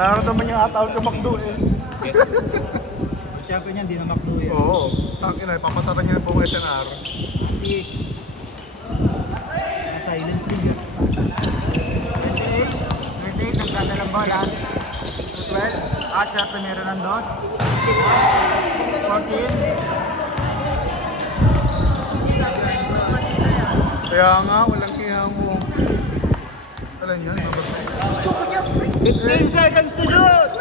Nararamdaman niya ata out yung McDo eh. Champion niya, hindi na McDo eh. Oo. Tangina, papasaran niya po ng SNR. Silent league yan. 28, nagdadalang bola. 12, at syempre meron ng dot. 14. Kaya nga, walang mo. Alam niyo, 15 seconds to shoot!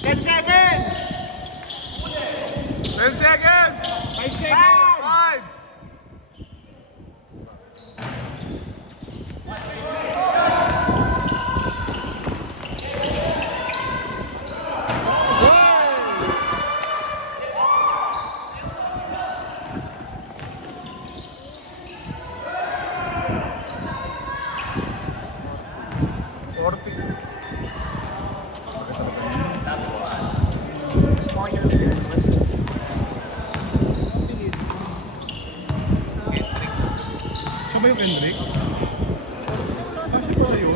10 seconds! 10 seconds! 5 seconds! 5! Siya ba yung Kendrick? Bakit ba yun?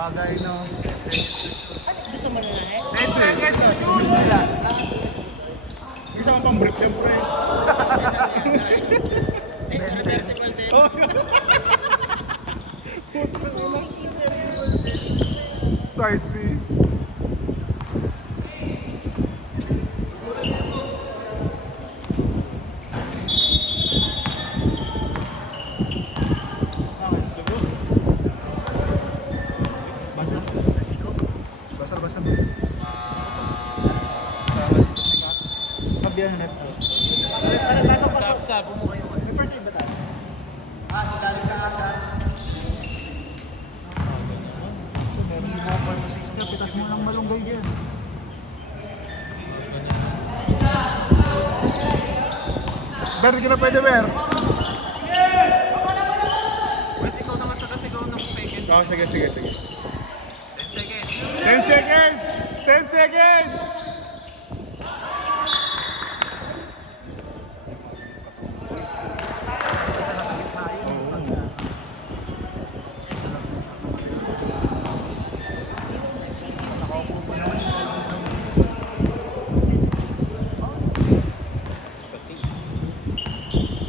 Bagay no. Gusto mo na eh? 10 seconds to shoot! Isa kang pang-brief yan, pre. Side B. Basta ba? Sabihan net. Pasok. May first aid ba tayo? Sa daling ka siya. Meron yung mga conversation ka, pitas mo ng malunggay dyan. Ber, hindi ka na pwede, Ber. Sigaw naman sa kasigaw ng peke. Oh, sige. 10 seconds. 10 seconds! 10 seconds!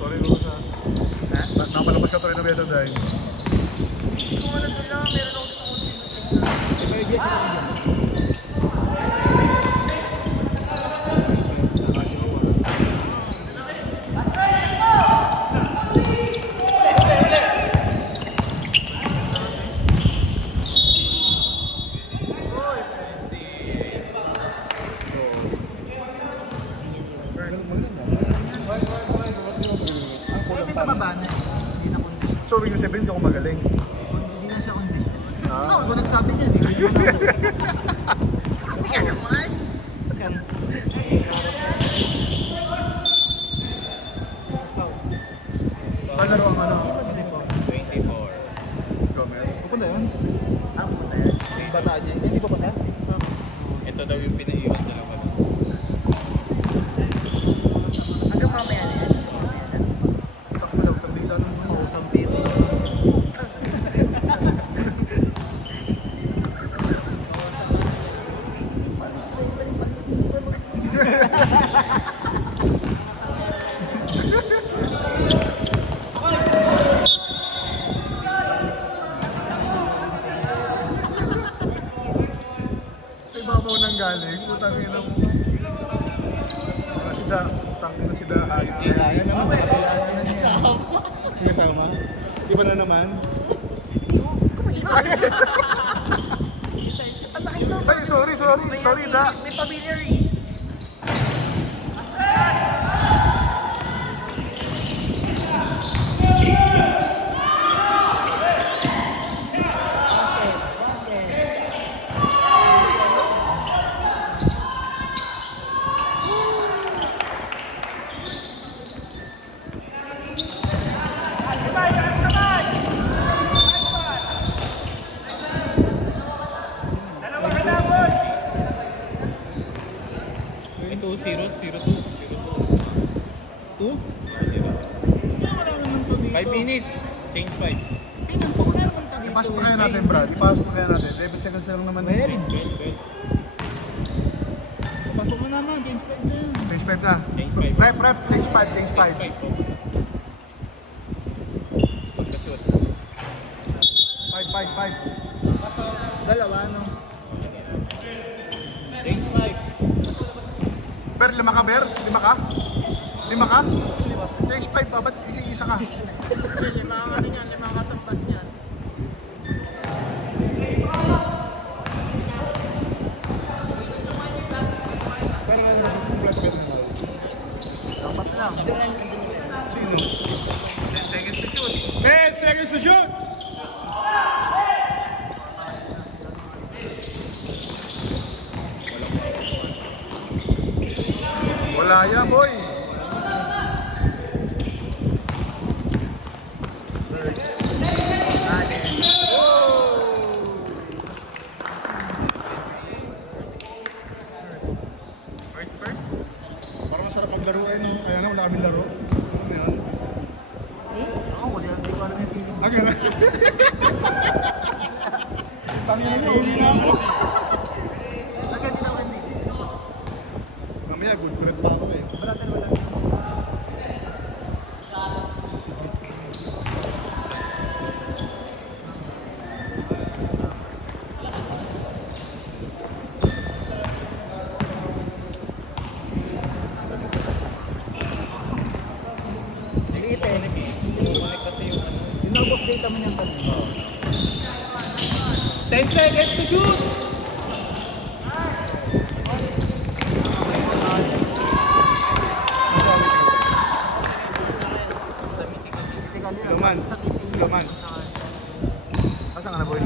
Sorry, Rosa. Napalabas ka tuloy na beto dahil. Kung ano doon lang, meron ako sa konti. May idea sila dyan. May tumaba na eh. Hindi na condition. So, ibig sabihin, hindi ako magaling. Hindi na siya condition. Ikaw, ako nagsabi niya. Hindi ko naman. Sabi ka naman! Palaro ang ano? 24. Gomer. Pupunta yun? Pupunta yan. Yung bataan niya. Hindi pa pala? Ito daw yung pinaiwan sa labas. Hanggang mamaya na yan. Takbo lang, sandila lang yung Mausang pito. sa ibabaw nang galing. Putang ina mo. Tangin na si Da. Kaya naman sa kabila na lang niya. May tama? Iba na naman. Ay, sorry. Sorry, Da. May familiar eh. 2? Wala naman to dito. 5 minutes. Change 5. Tingnan ko, wala naman to dito. Ipasok na kaya natin, Brad. Ipasok na kaya natin. 11 seconds lang naman. Well, Bell. pasok mo naman, James Fred na yun. Change 5 na. Change 5. Rep. Change 5. Change 5. 5 po. Pagka-shoot. 5. Dalawa, no? Change 5. Ber, 5 ka, Ber? 5 ka? 5 ka? Change 5 ba? Ba't isa ka? 5 ang ano niyan, 5 ang katampas niyan. Pero ano, flat bet na. Dapat lang. Sino? 10 seconds to shoot. 10 seconds to shoot! Wala yan, boy! First. Parang masarap maglaro eh, no? Kaya nga, wala kaming laro. Ano yan? Ako, di ko alam yung feeling. Ah, gano'n? Tangin na yun, hindi na ako. Agad din ako hindi. Mamaya, good kuret pa ako eh. Wala. Liit eh. Connect kasi yung ano. Yung naubos data mo niyang kanina. 10 seconds to shoot! Luman. Luman. Asan ka na, boy?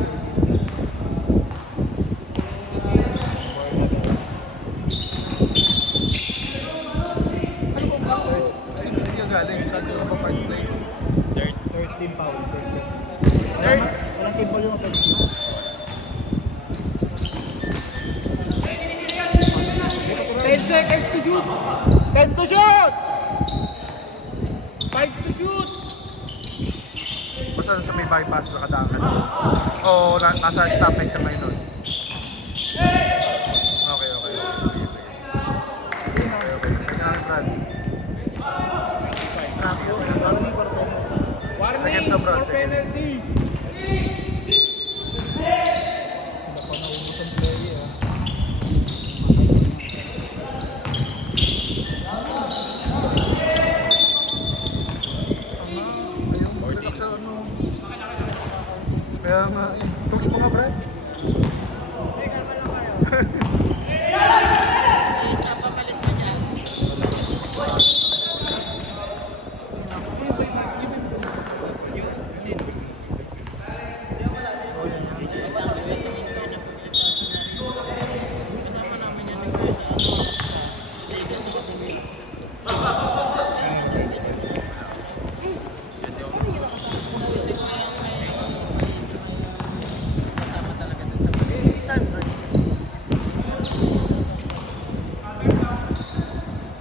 Ano ba ba? Saan ka galing? Ano ba first place? Third. Third team foul. First place. Third. Walang team foul yung first. 10 seconds to shoot! 10 to shoot! 5 to shoot! Basta sa may bypass, nakadaan ka na. O nasa stopping ka ngayon nun. Okay. Sige. Okay. Yan, Brad. Warning Second na, bro. for Second. penalty! Ayun, relax sa ano. Kaya nga, coach mo nga, Brad. Isa, papalit mo niyan. Saan doon?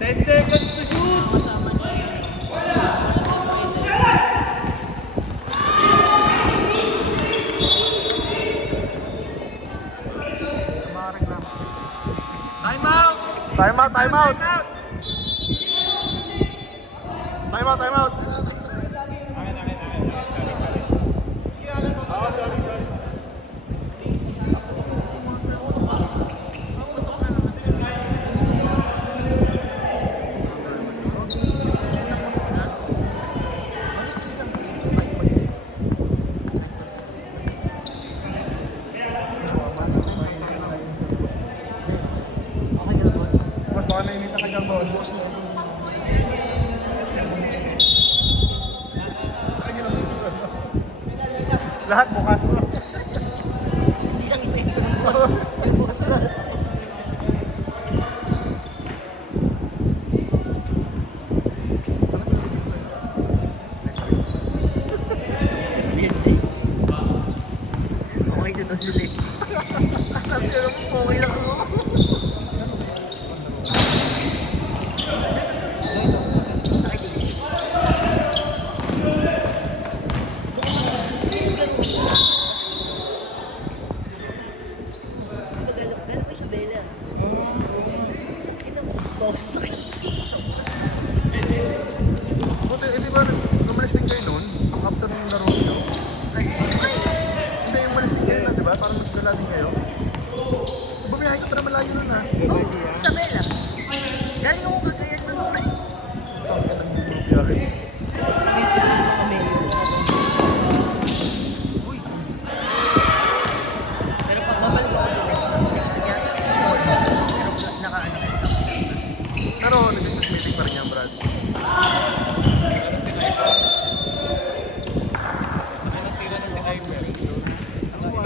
10 seconds to shoot! Kasama niya. Time out! Time out! Time out! Boss, baka nainita ka dyan, boss. Lahat bukas to. Hindi lang isa ito. May bukas na. Okay na daw sila eh. Sabi ko naman, okay lang ako. Nakikita laro nyo? Hindi, umalis din kayo na, di ba? Parang nagdala din kayo. Bumiyahe ka pa na malayo nun ah. Oh, Isabela. Galing ako Cagayan ng Lord. Ang ganang bumiyahe. Uy. Pero pagbabalik ako din next na yata. Pero nakaano na ito. Pero nag-business meeting pa rin yan, Brad.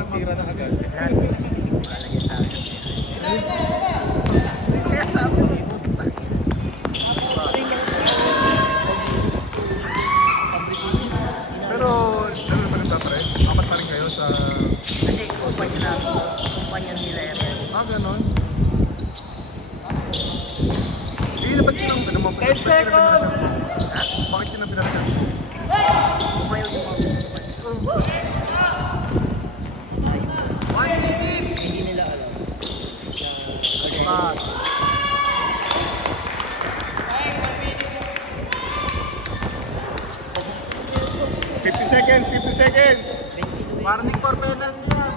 Tira na agad. Lahat ng gusto yung lalagyan sa akin. Kaya sa akin, Pero, ano naman yung tatry? Apat pa rin kayo sa... Hindi, kumpanya nila yan. Ah, ganon. Hindi na ba't yun ang naman? 10 seconds! Bakit yun ang pinaragan? Kumayo yung mga hindi nila alam. Pass. Seconds, 50 seconds. Warning for penalty yan.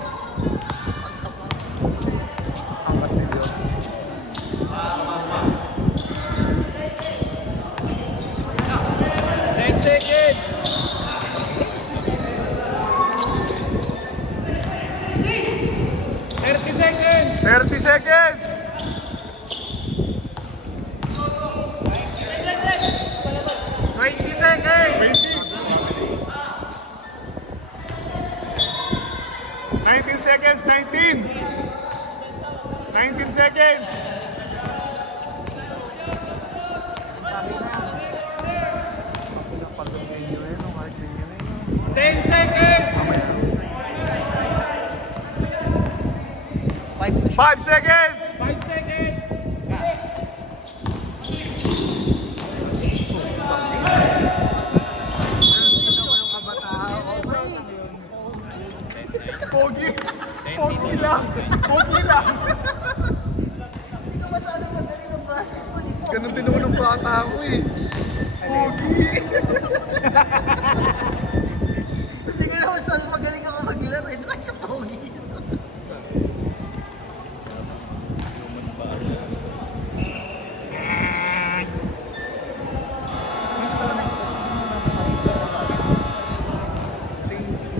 Angkas nito. 10 seconds! 30 seconds! 30 seconds! 20 seconds! 19 seconds, 19. 19 seconds. Pag-pag medyo eh, no? Kahit ganyan eh, no? 10 seconds! 5 seconds! 5 seconds! Pogi! Pogi lang! Pogi lang! Ganun din naman ang bata ako eh. Pogi! Hindi ko naman sabi magaling ako maglaro. Ito kayo sa pogi.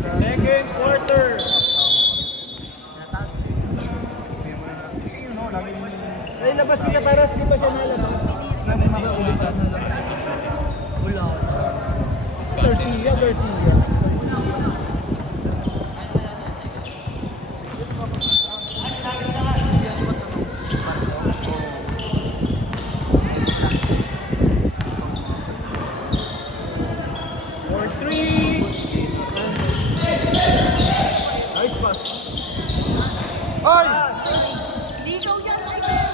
Second quarter! Ay, labas siya para di pa siya nalabas. Wala. Garcia. For 3. Nice pass. Ay! Hindi ikaw yan, Ivan!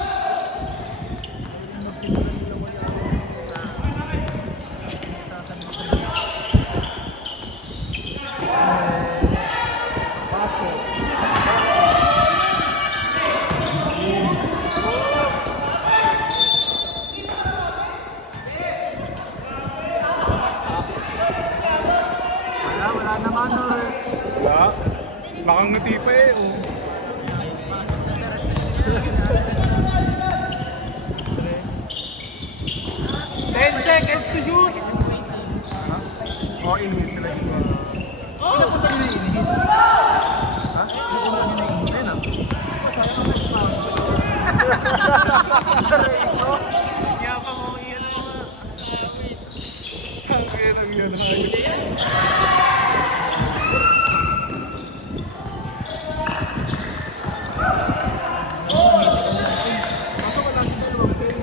Wala naman, Nore. Wala. Nakangati pa eh. Oh. 10 seconds to shoot! Oo, inhit sila siguro. Pinapunta nyo na inhit? Ha? Pinapunta nyo na inhit? Ayun ah. Masaya ka ba? Yapa mo yan ang mga... Kaya lang yan. Hayop. Kaso wala si dalawang game.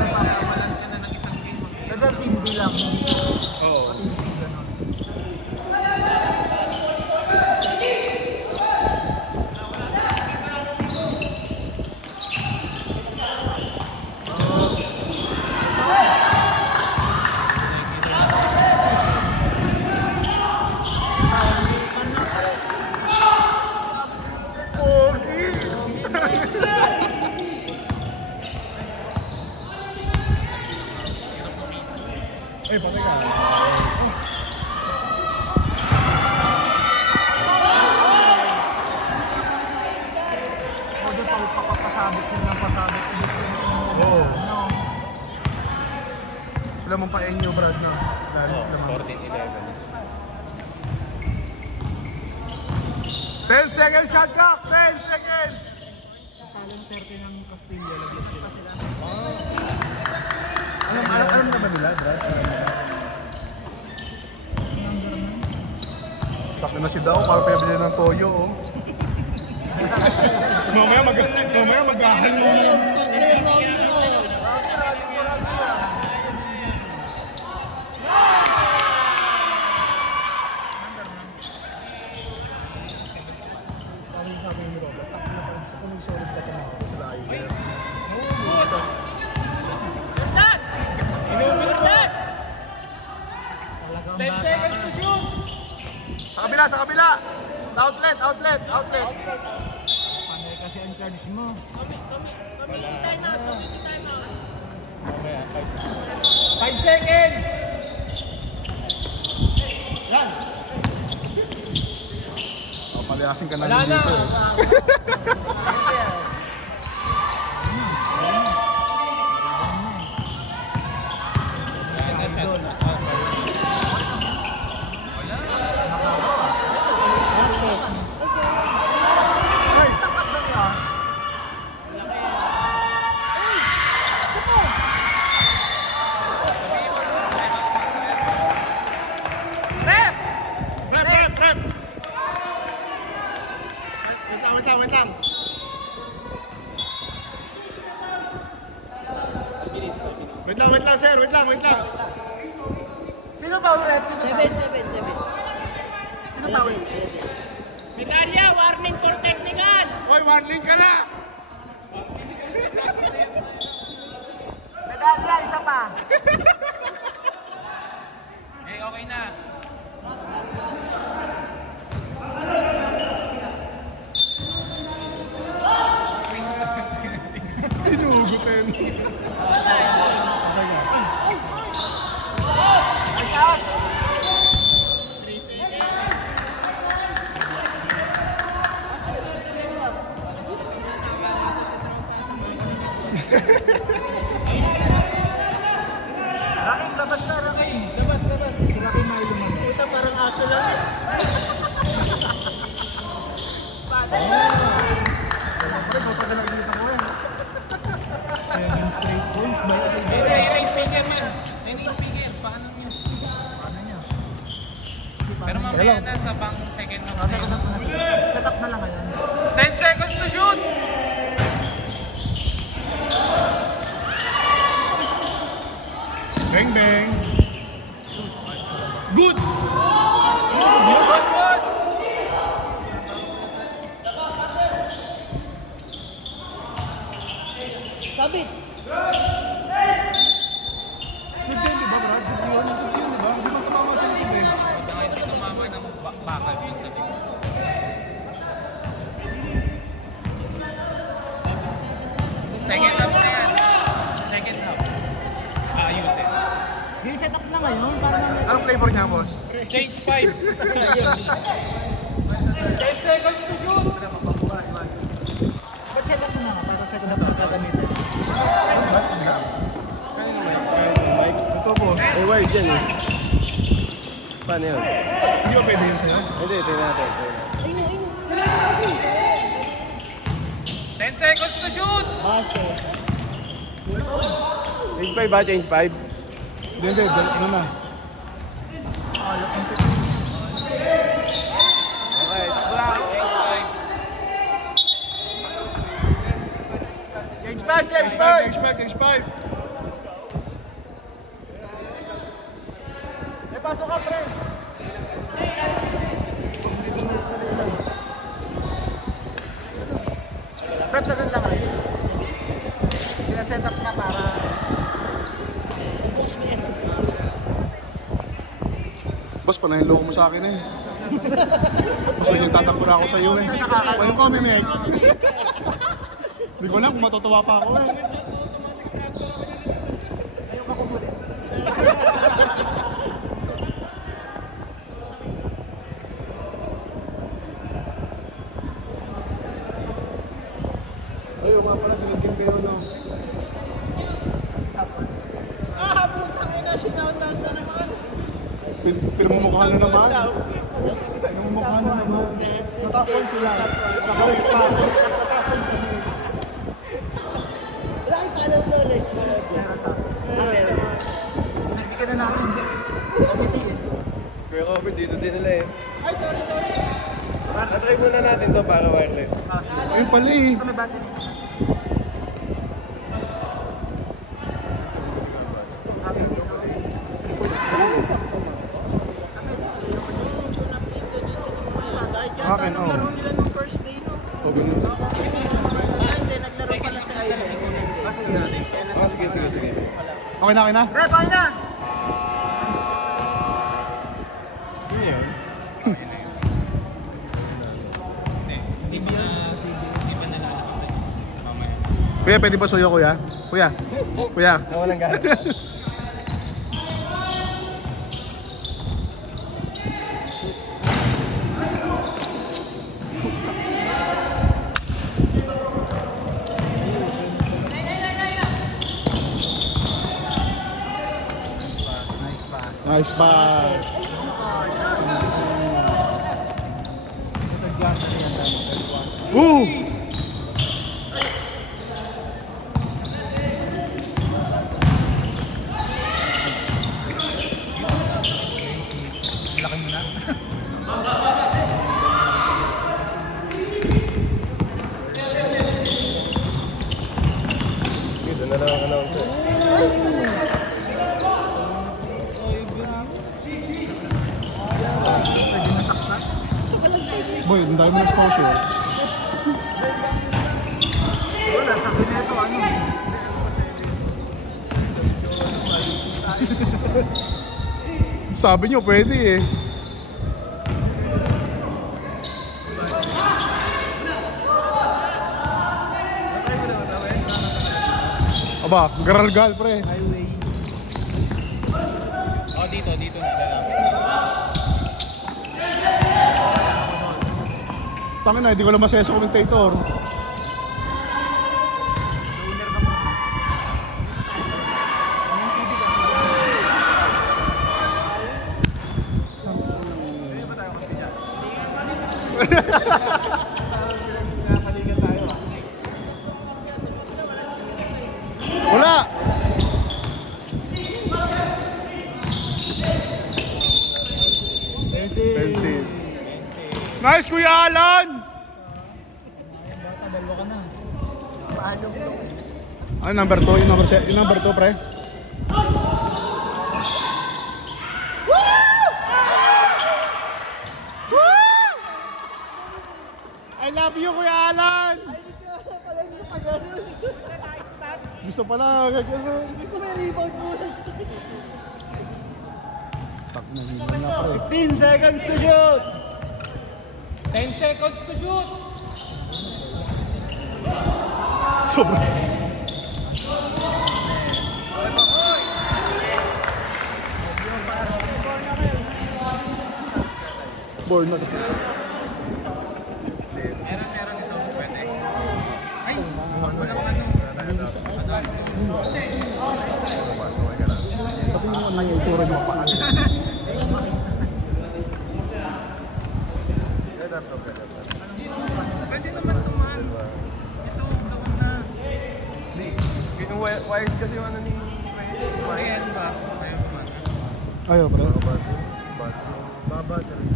Napapakawalan ka na ng isang game. Kada team D lang. Oo. Ay, patay ka. Sila mong pa-enyo, Brad, na. Dahil Oh, naman. 14-11. 10 seconds shot clock! 10 seconds! Talong 30 ng Castillo. Lagyan sila. Alam na ba nila, Brad? Taki na si Dao, para pinabili ng toyo, oh. Mamaya mag-ahal mo. Sa kabila! Sa outlet! Panay kasi ang charge mo. Mamaya, 5 seconds! Oh, palayasin ka Wala namin na. dito, eh. Ay, tapat na niya. Rep! Wait lang. Wait lang, sir. Wait lang. Sino ba rep? Sino ba? 7. Sino ba? Medalya, warning for technical! Hoy, warning ka na! Medalya, isa pa. Okay na. Inuugutin. Raking, labas na, Raking. Labas. Si Rocky may lumabas. Ito parang aso lang. Pre, papagalag dito ko, eh. 7 straight points by Yung speaker man. Yung speaker, paano yun? Paano niya? Pero mamaya na sa pang second Oh, set up na lang ngayon. 10 seconds to shoot! Bang! Good! Good! Sabit. 15, di ba, Brad? 15, di ba? Di ba tumama sa likod, eh? Hindi tumama ng bakal yung sabi ko. Second half na yan. Second half. Ayusin. Di set up na ngayon. Para naman. Anong flavor niya, boss? Change 5. 10 seconds to shoot! Ba't set up na nga? Para second up na gagamitin. Ito, boss. May wire dyan eh. Paano yun? Hindi ba pwede yun sa'yo? Hindi, tingnan natin. 10 seconds to shoot! Basto. Change 5 ba? Change 5? Hindi. Ano na? Okay, wala. Change 5! Change 5! Eh, pasok ka, pre! Brad, na lang ngayon. Sinaset up ka para... Boss, panahin loko mo sa akin eh. Mas yung tatakbo na ako sa iyo eh. Walang comment. Hindi ko alam kung matutuwa pa ako eh. Ayaw nga pala, sinigil kayo no. Ah, putang ina siya. Pinamumukha na naman. Pinamumukha na naman. Natapon sila. Nakalik pa. Wala kang talent doon eh. Nagbigyan na natin. OBT eh. Kuya Kobe, dito din nila eh. Ay, sorry. Natry muna natin to para wireless. Ayun pala eh. May battery. Sabi ni So. Akin, oh. Laro nila nung first day, no? O, ganun. Hindi, naglaro pala si Iron. Sige. Okay na. Rep, okay na! Yun yun. Kuya, pwede ba suyo, kuya? Kuya. Nawalang gamit. Nice pass. Woo! Dito na lang ang announcer. Boy, ang dami mo exposure. Wala, sabi nito ano. Sabi nyo, pwede eh. Aba, garalgal pre. Oh, dito na lang. Tangin na, hindi ko lang masaya sa commentator. Owner ka mo. Anong TV ka? Wala! Pensil. Nice, Kuya Alan! Bata, dalawa ka na. Paano mo? Ano, number 2? Yung number 2, pre? I love you, Kuya Alan! Gusto pala, gano'n. Gusto mo yung rebound mo. Tak na, hindi na pre. 15 seconds to shoot! 10 seconds to shoot! Sobra. Born na guys. Sabi mo na yung itura mo pa. Wired kasi yung ano ni Ayan ba? Ayaw, pre. Babattery.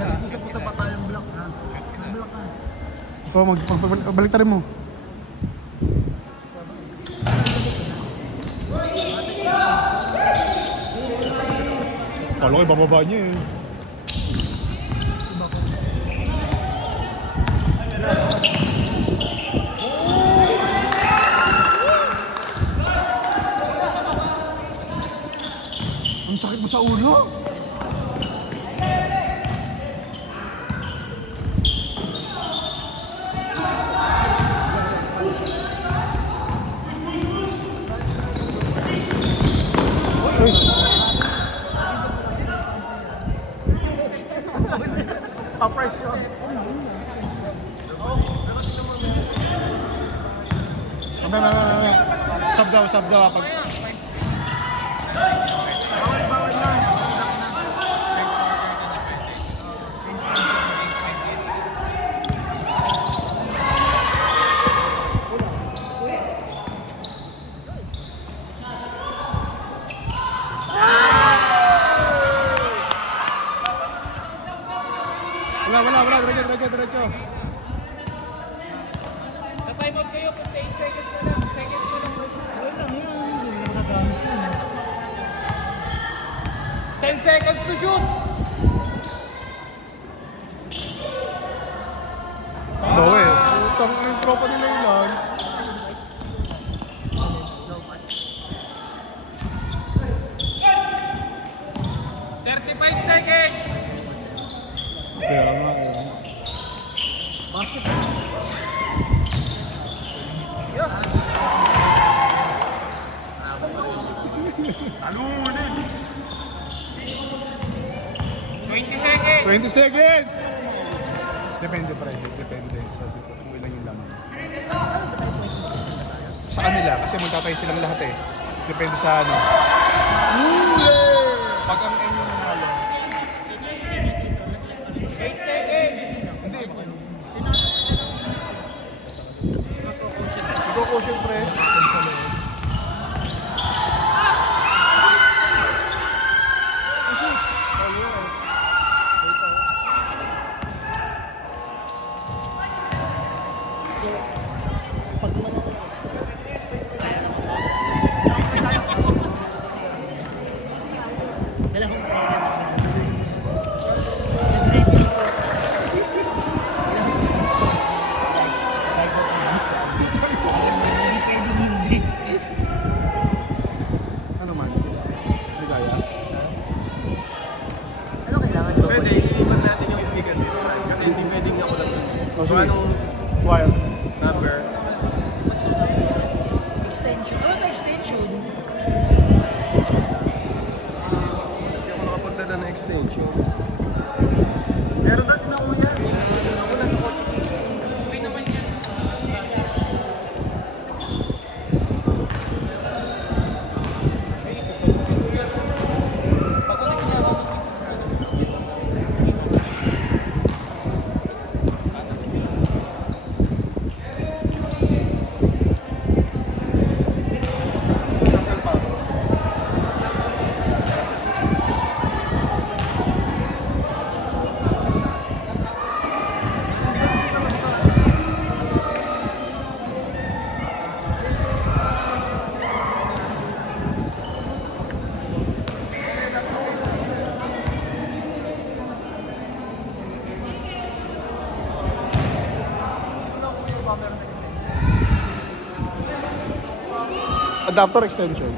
Nag-usap-usap pa tayong block ha. Block ha. Ikaw, balik tayo mo. Kala ko ibababa niya eh. Ang sakit mo sa ulo? Mamaya. Sub daw. Bawal na. Wala. Diretso. Time out kayo, 58 seconds na lang. Seconds na lang. Wala lang yan. Hindi na magagamit yun. 10 seconds to shoot. Bawi. Utang yung tropa nila yun lang. Seconds. Kaya nga. Basket. Alunin. 20 seconds. 20 seconds! Depende pre, depende. Sabi ko, kung ilan yung laman. Sa kanila, kasi magtatay silang lahat eh. Depende sa ano. Pag ang inyo nanalo. 8 seconds. Hindi. Ikaw ko syempre. Wala akong pera. Ano man? Hindi kaya. Ano kailangan ko? Pwede, ilipat natin yung speaker dito. Kasi hindi pwedeng niya ulat dun. Oh, Kung sige. anong Wild. number. Extension. Ano ito extension? Hindi ako nakapagdala ng extension. Meron na sinakuya. Wala sa kotse ko extension. Okay naman yan. Adapter extension.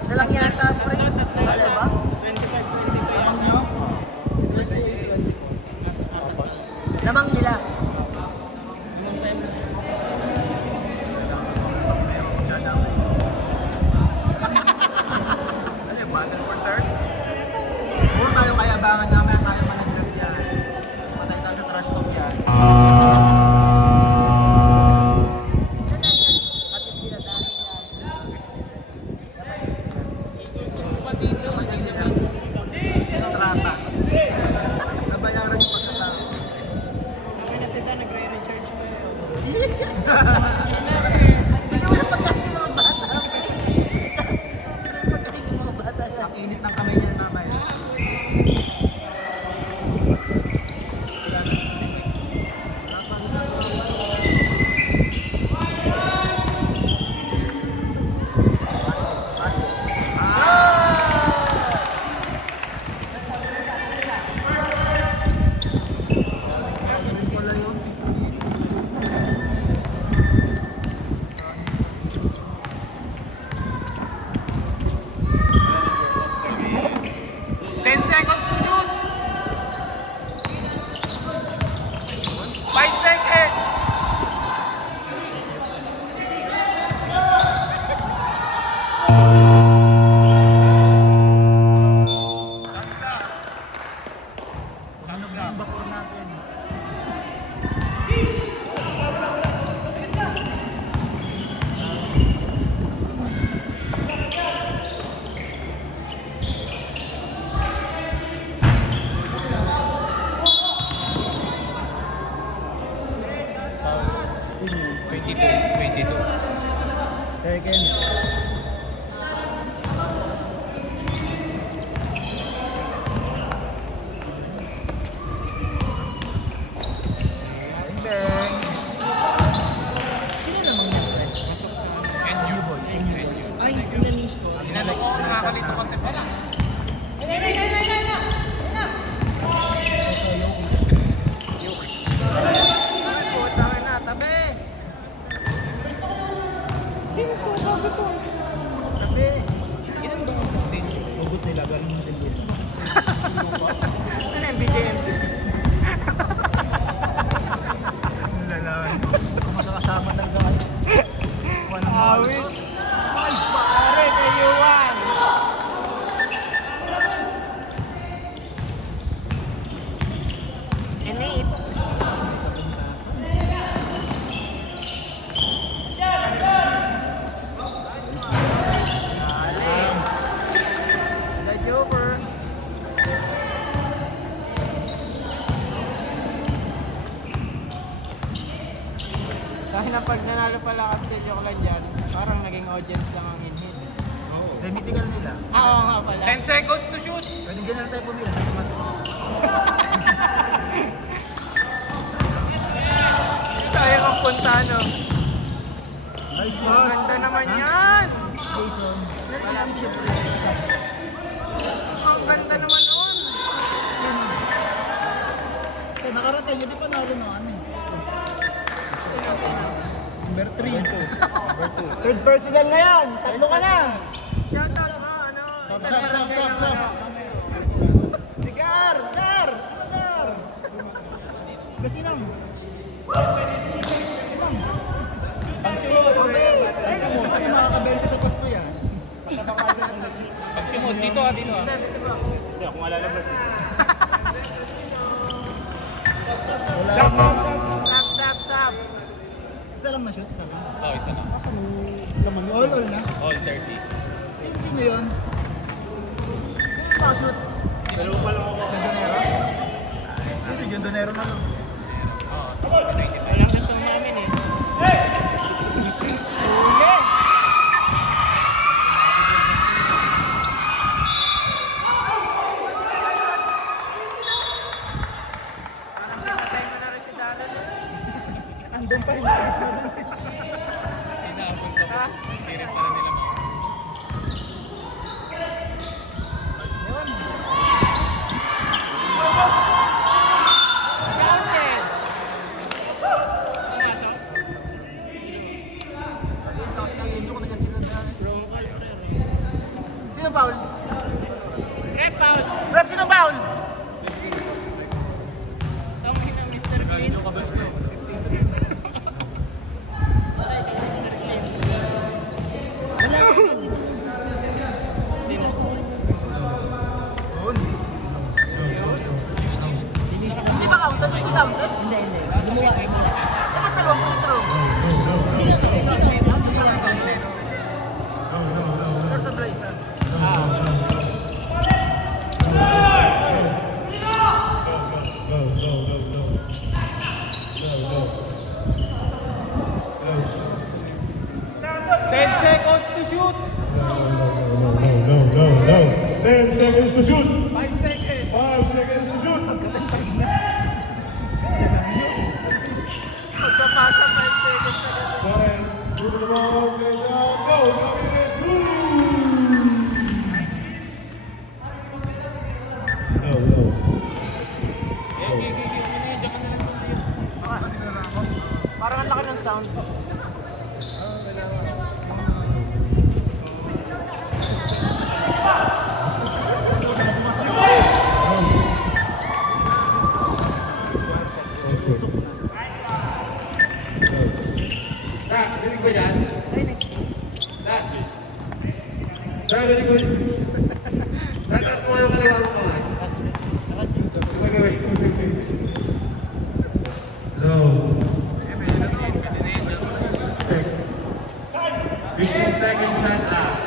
Isa lang yata pre. Ano ba? 25. Lamang nila. Puro tayo kayabangan namin tayo Second. Sino naman yan? NU boys. Ay, yun na yung score. Nakakalito kasi pala. Tama na, tabi! Sino to? Sabi ko. Tabi! Ilan doon ang stage? Hugot nila, galing natin dito. Saan yung BJMP? Lalaman. Makakasama ng gawin. Awit. Ay, pare, kayuan. The Joker. Dahil na pag nanalo pala Castillo ko lang dyan, parang naging audience lang ang in-hit. Demitical nila. Oo nga pala. 10 seconds to shoot. Pwede dyan na tayo pumila sa tomato. Sayang ang punta, no? Nice pass. Ganda naman yan! Jason. Wala ang chip. Ang ganda naman nun. Nakaraan kayo, di pa nalo na ano eh. Number 3. Third personal ngayon. Tatlo ka na. Shoutout mo, ano? Sab. Sigar! Gar! Gar! Basinang! Ay, next na kami makakabente sa Pasko yan. Pag sumod, dito ah. Dito ba? Hindi ako malalabas eh. Sap! Isa lang na shoot, isa lang. Oo, isa na. All na. All 30. Sino yun? Sino yung shoot? Dalawa pa lang ako. Gandonero? Sino yung Gandonero na lang? Wala kang itong namin eh. Patay mo na rin si Darren. Andun pa, inalis na dun. Sinabon ko. Spirit pa na nila mga. Yun. Counted! Pumasok? Sino foul? Rep out! Rep, sino foul? Tawagin ng Mr. Clean. Hindi ba count? Hindi count? Hindi. Lumuha. Dapat dalawang metro. Pero sa Bryson. Seconds to shoot! No. 10 seconds to shoot. 5 seconds! 5 seconds to shoot. Magpapasa 5 seconds na gano'n. Darren, move the ball, plays out, go. Let's go. No. Parang ang laki ng sound. Dinig ba yan? Ay, next. Very good. Tatas mo yung kaliwa mo kamay. Gawin. No. 15 seconds shot out.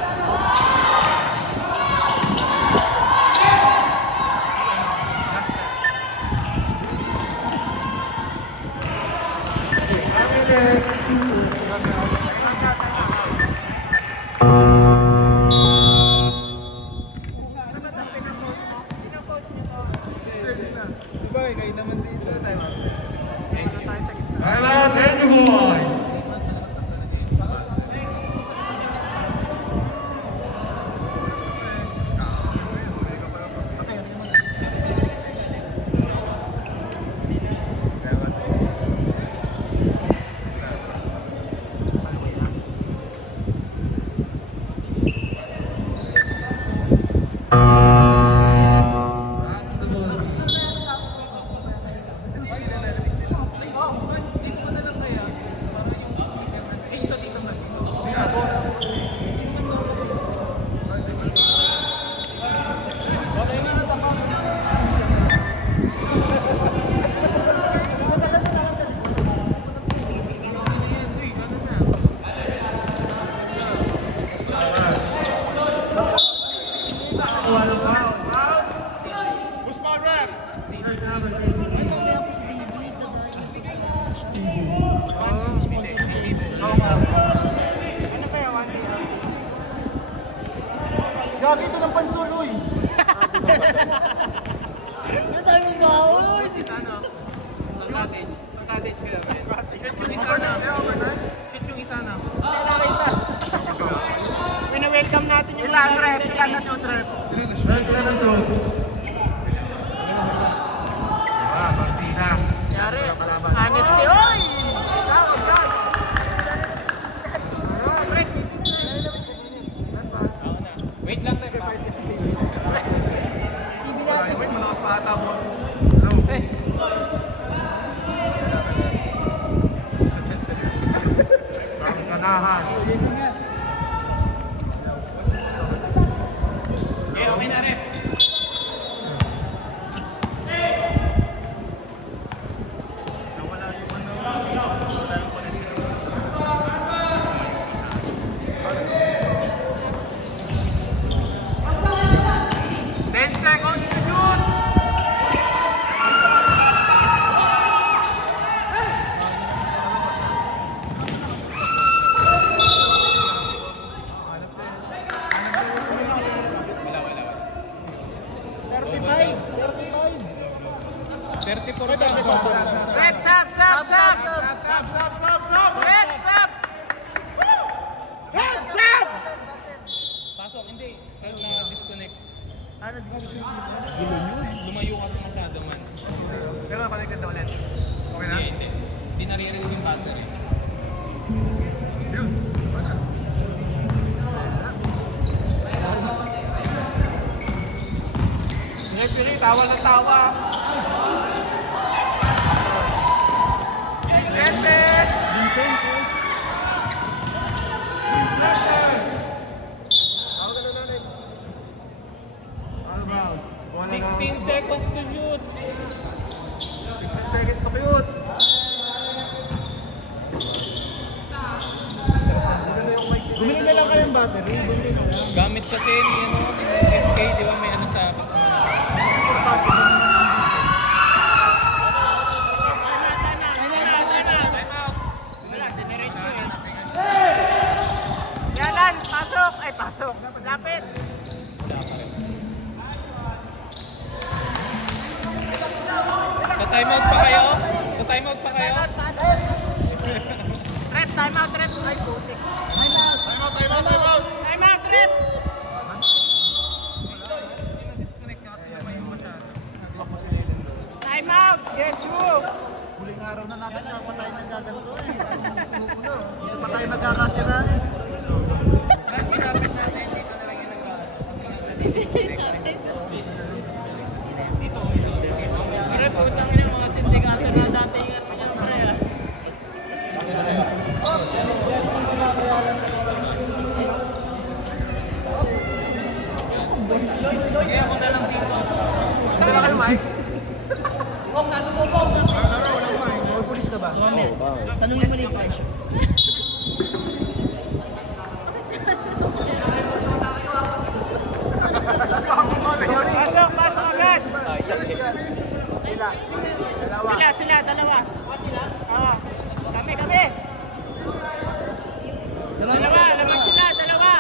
Ano kaya 1-day? Gagi ito ng pansuloy. Ano tayo mong baon? Sa cottage ka namin. Shoot yung isa na. Nakita. Pina-welcome natin yung Ilan trip? Ilan na shoot trip? Yari. Honesty. Oy! Wait lang tayo pa. Malakas pa ata, boss. Ganahan. Okay na rin. Pasok, hindi. Kahit na-disconnect. Ano, disconnect? Lumayo kasi masyado man. Kailangan connected na ulit. Okay na? Hindi. Hindi naririnig yung buzzer eh. Yun. Wala. Referee, tawa ng tawa. Vicente! Tawag ka na nanay. 16 seconds to shoot. 15 seconds to cute. Bumili na lang kayong battery. Bumili na lang. Gamit kasi ni SK, di ba may ano sa... Yalan, pasok. Ay, pasok. Lapit. Sa-timeout pa kayo? Sa-timeout pa kayo? Rep, time out, rep. Ay, putik. Time out, time out, time out. Time out, rep. Time out. Yes, you. Huling araw na natin na patay ng gaganto eh. Hindi pa tayo magkakasira eh. Pre, putang ina mga sindikato na dati yung ano yan, pre, ah. Dala kayo, Mike? May pulis ka ba? Tanungin mo na yung price. Pasok, pasok agad. Sila, dalawa. Oo. Kami. Dalawa, lamang sila, dalawa.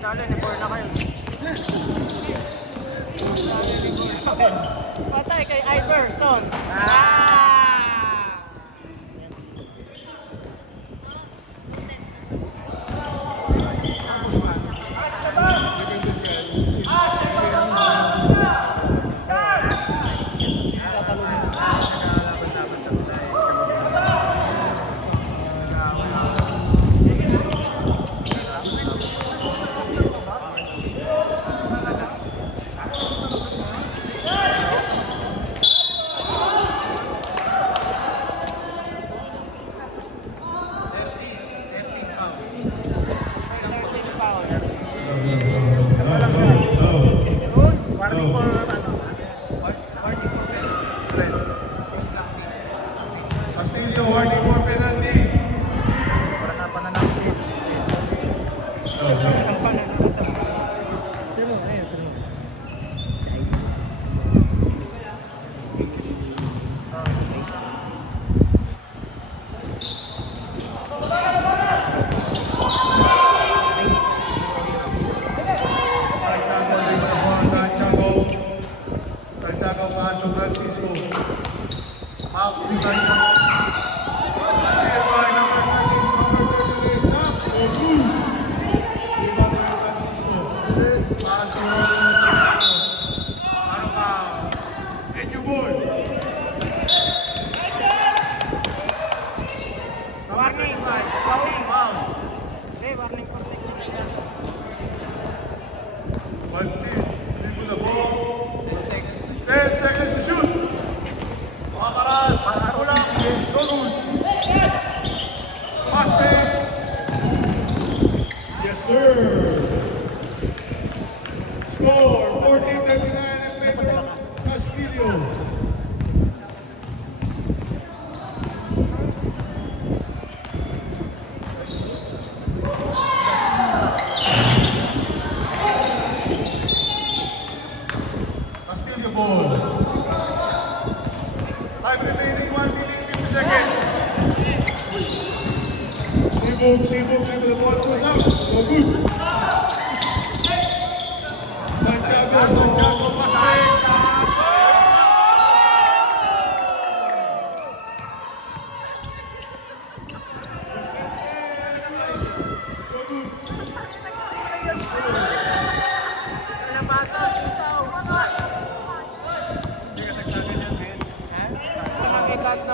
Nadali, ni-board na kayo. Patay kay Iverson. Francisco. Out inside. By number 13, Sam. Francisco. Pass to and you boy. Warning. Foul. Hey, warning. 1 seat. Into the ball. 10 seconds to shoot. Makaras. Kulang. Go good. Fast break. Yes, sir. Score 14-39 and Pedro Castillo. Castillo ball. Time remaining 1 minute 50 seconds. Sibog, the ball goes up. Go good. Santiago, fast break.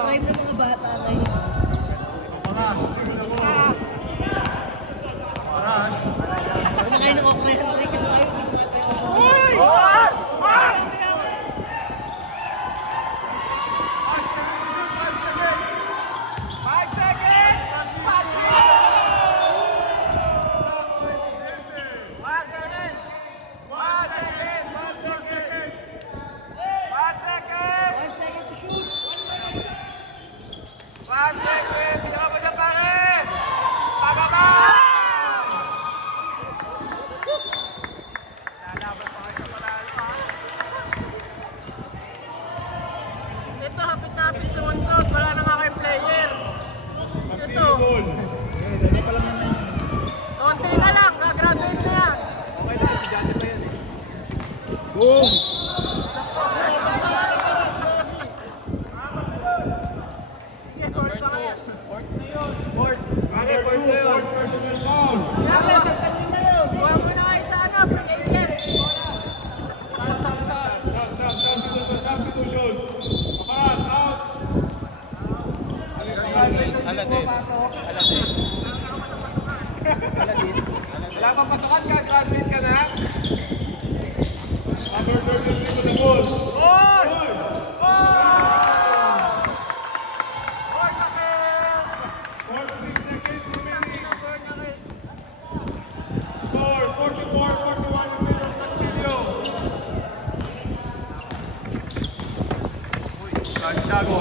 Live ng mga bata live. Paras, into the ball. Paras. Kumakain ng okra. Like kasi tayo. Ito, hapit-hapit sa untot. Wala na nga kayong player. Ito. Konti na lang. Gagraduate na yan. Boom! Sige, court pa kaya. Fourth personal foul. Kuha mo na kayo sa ano, free agent. Substitution. Paras, out. Wala pang pasokan ka, graduate ka na. Number 33 to the ball. Board! Court na kills. 46 seconds remaining. Court na kills. Score 44-41 in favor of Castillo. Santiago.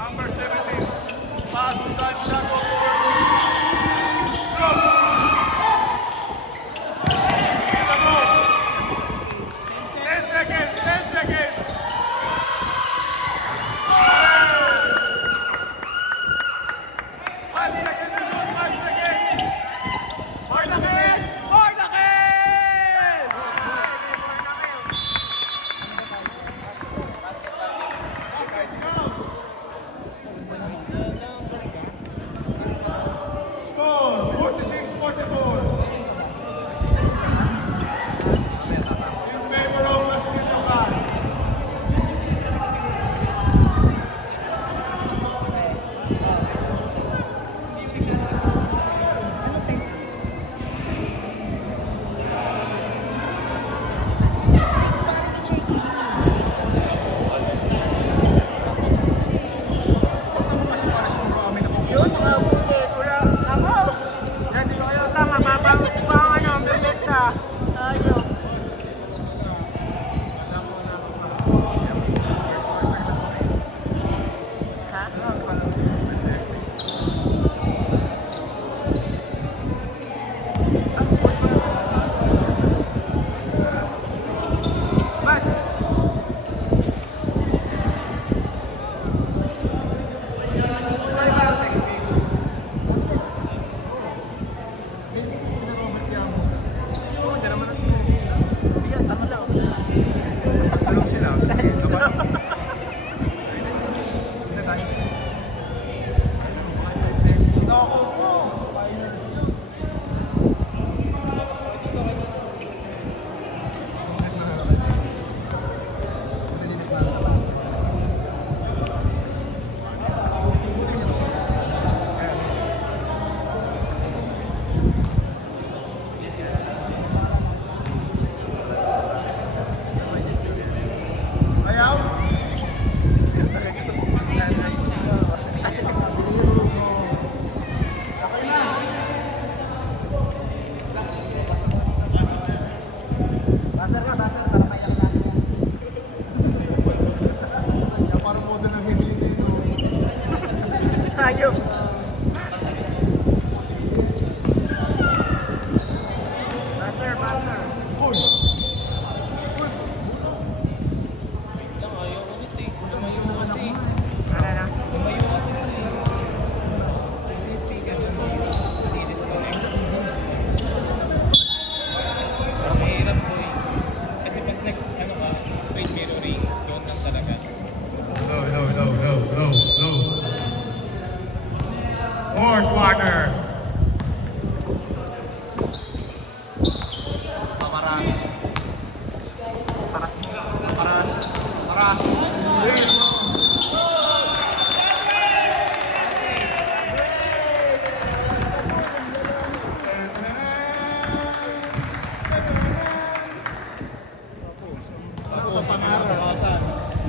Number 17. Pass to Santiago for drop. Give the ball. 10 seconds. Parang model ng bibili nito. Hayop. Passer. Ano na? Mahirap po eh. Kasi pag speed mirroring, doon lang talaga. Low. Fourth quarter. Paras.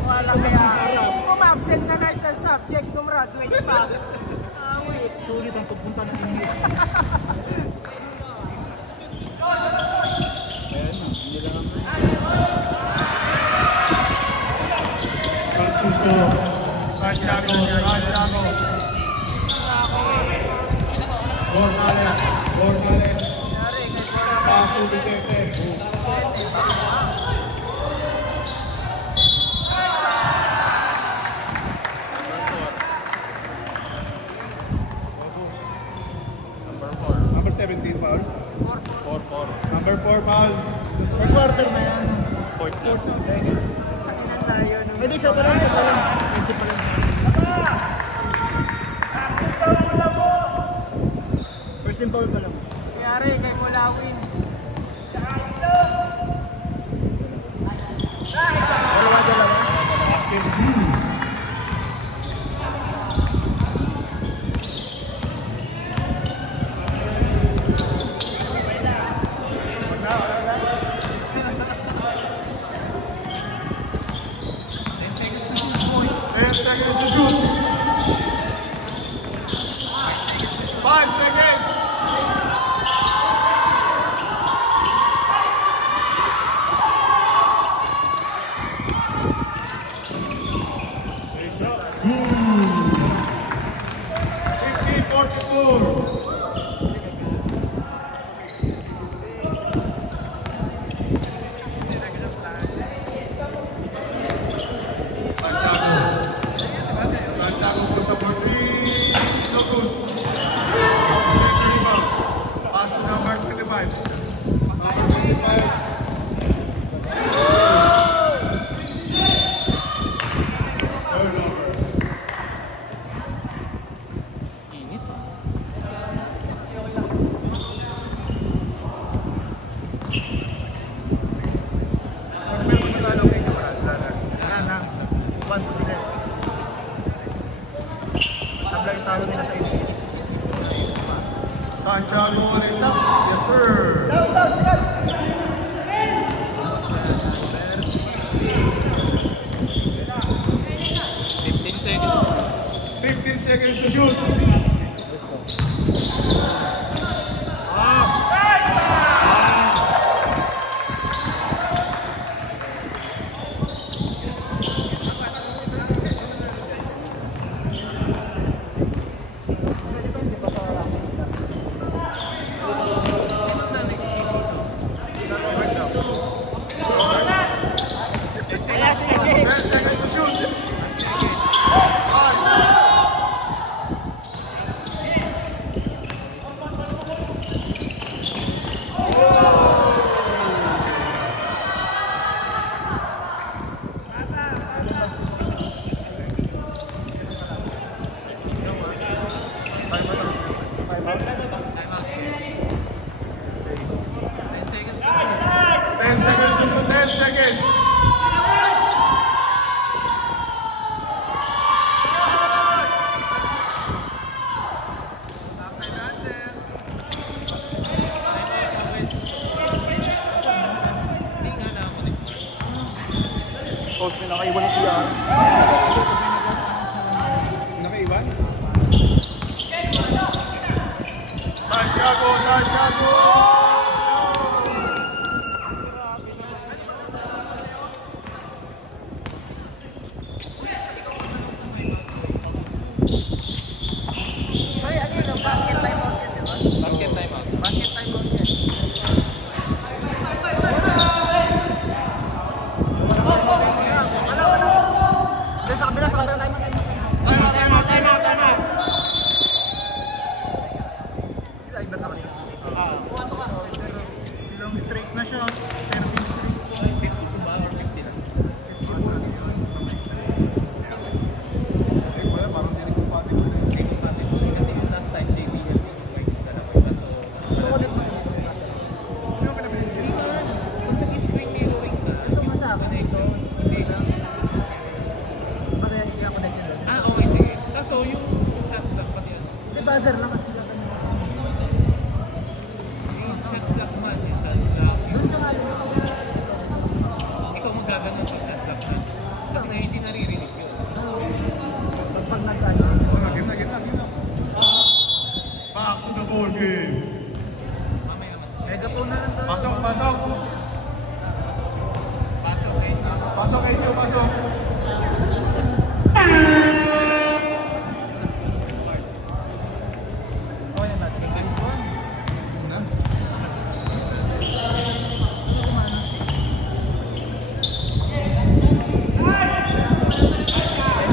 Wala kaya. Kung absent na national subject, gumraduate pa. Wait. Sulit ang pagpunta ng inyo. Francisco, Santiago. Gormales. Nangyari, kay Paso Vicente. Number 17 foul. 4-4. Number 4 foul. Per quarter na yan. Fourth lang. Kaninang tayo nung... Hindi, isa pa lang. First and foul pa lang. Nangyari, kay Mulawin. Seconds to shoot. 5 seconds. Santiago Alexander. Yes, sir. Seconds to shoot. Coach, may nakaiwan na siya. Nakaiwan? Santiago! pasok.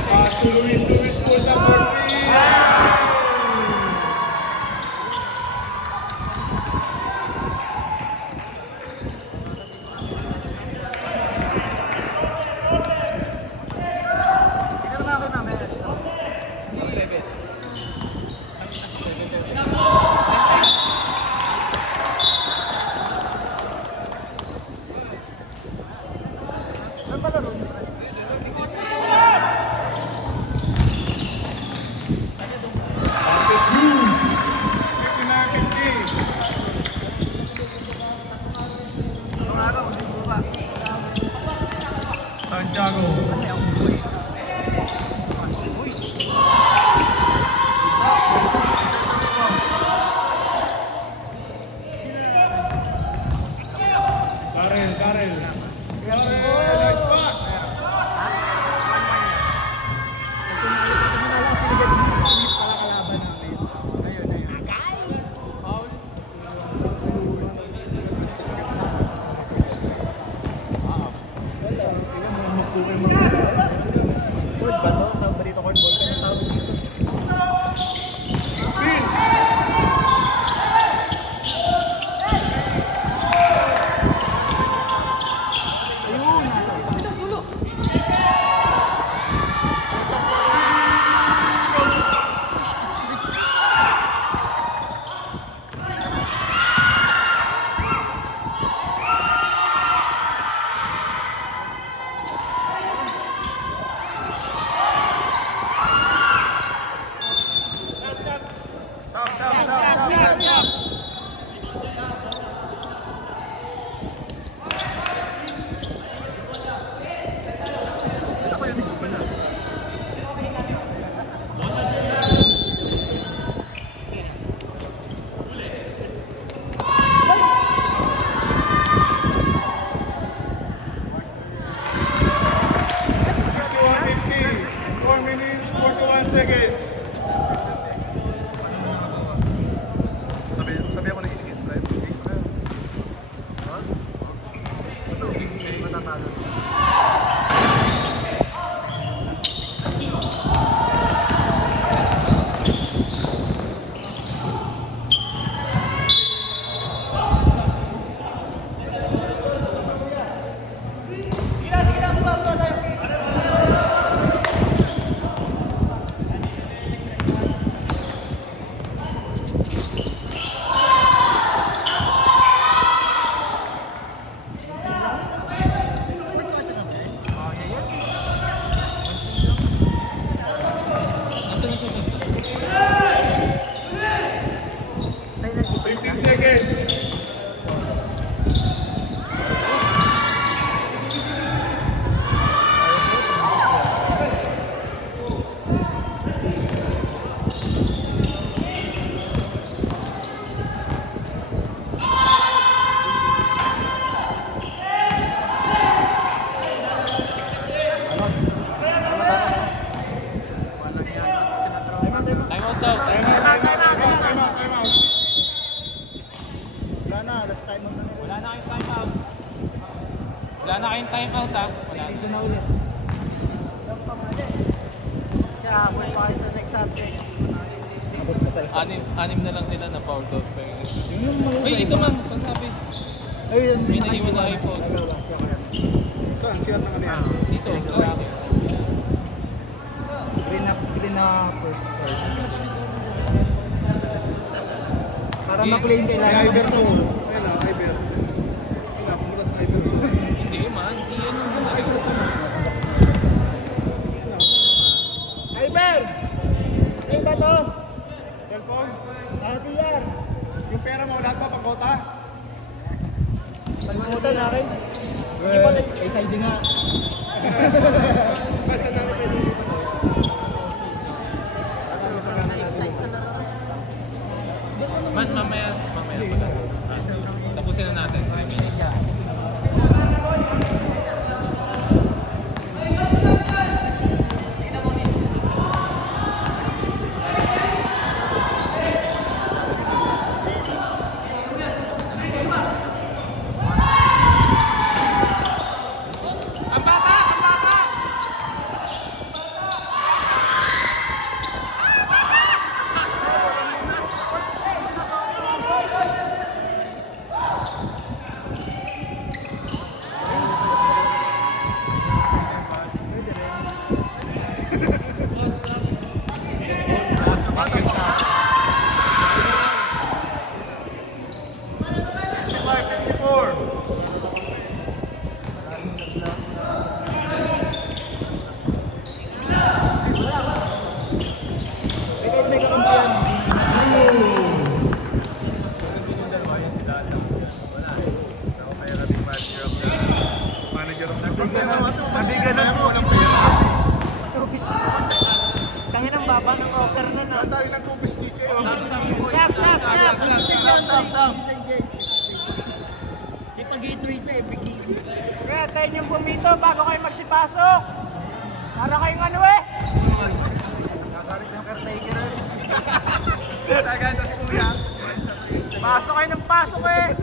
Pass to Luis. Luis pulls up for three. Santiago. Karel. Nice pass. Wala na kayong time out ha. Season na ulit. Siya, habol pa kayo sa next subject. Anim na lang sila na foul out. Uy, ito man, pasabi. May naiwan na iPhone. Saan? Siyan na kanina. Dito, lalaki. Green na first. Para ma-claim kailangan Iber sa ulo. Ayan na, Iber. Wala, pumunta sa Iber sa ulo. Hindi man, iyan yung lalaki. Iber! Ay ba to? Cellphone? CR! Yung pera mo, lahat pa pagkota? Pagmutan na akin. Ay side nga. Ba't saan namin pwede siya? Mamaya pala. Tapusin na natin. 5 minutes. Nabiganan mo. Tupis. Tangin ang baba ng offer na na. Tatay lang tupis kike. Stop. Ipag-Gatorade pa, ipag-Gatorade. Kaya tayo niyong bumito bago kayo magsipasok. Para kayong ano eh. Nakarit ng caretaker. Tagal na si Kuya. Pasok kayo ng pasok eh.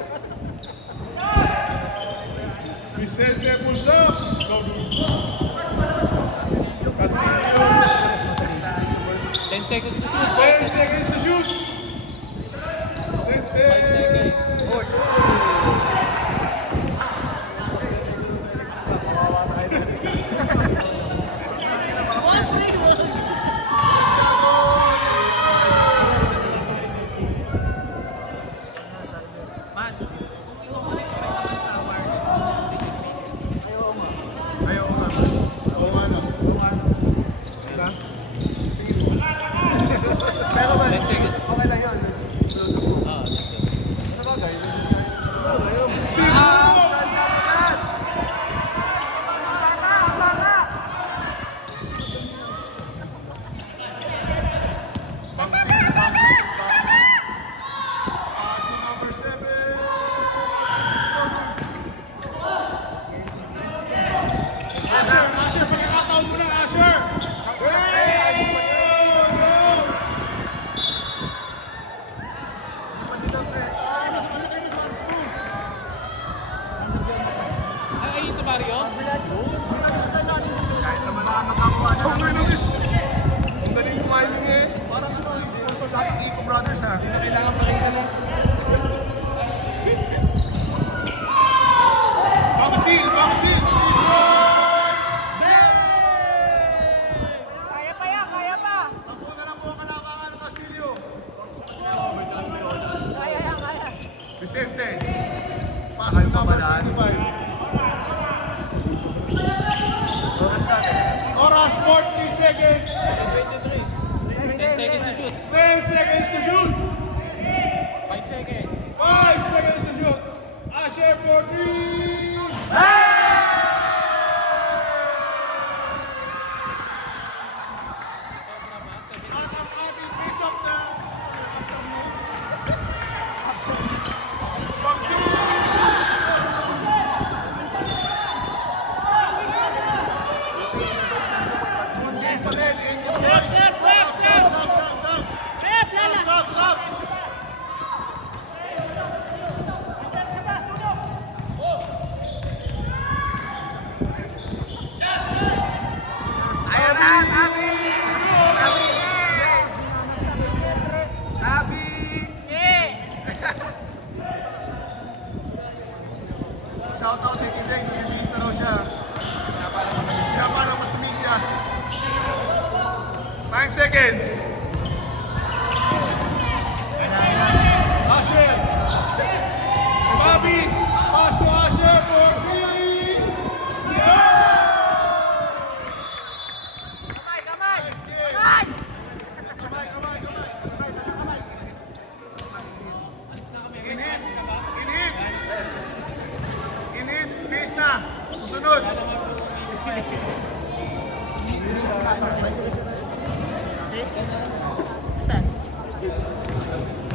Vicente Pulso. Castillo. 10 seconds to shoot. 10 seconds to shoot. Vicente. 5 seconds. Vicente. Pasok na ba? Oras 40 seconds. 10 seconds to shoot. 10 seconds to shoot. 5 seconds. 5 seconds to shoot. Asher for 3. Shout out kay Tinday, nilibis na raw siya. Kaya paano mas media. 9 seconds. Asher. Bobby. Pass to Asher for 3. Na! Susunod! Saan?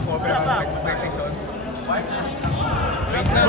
Wala pa! Next season. Wala pa.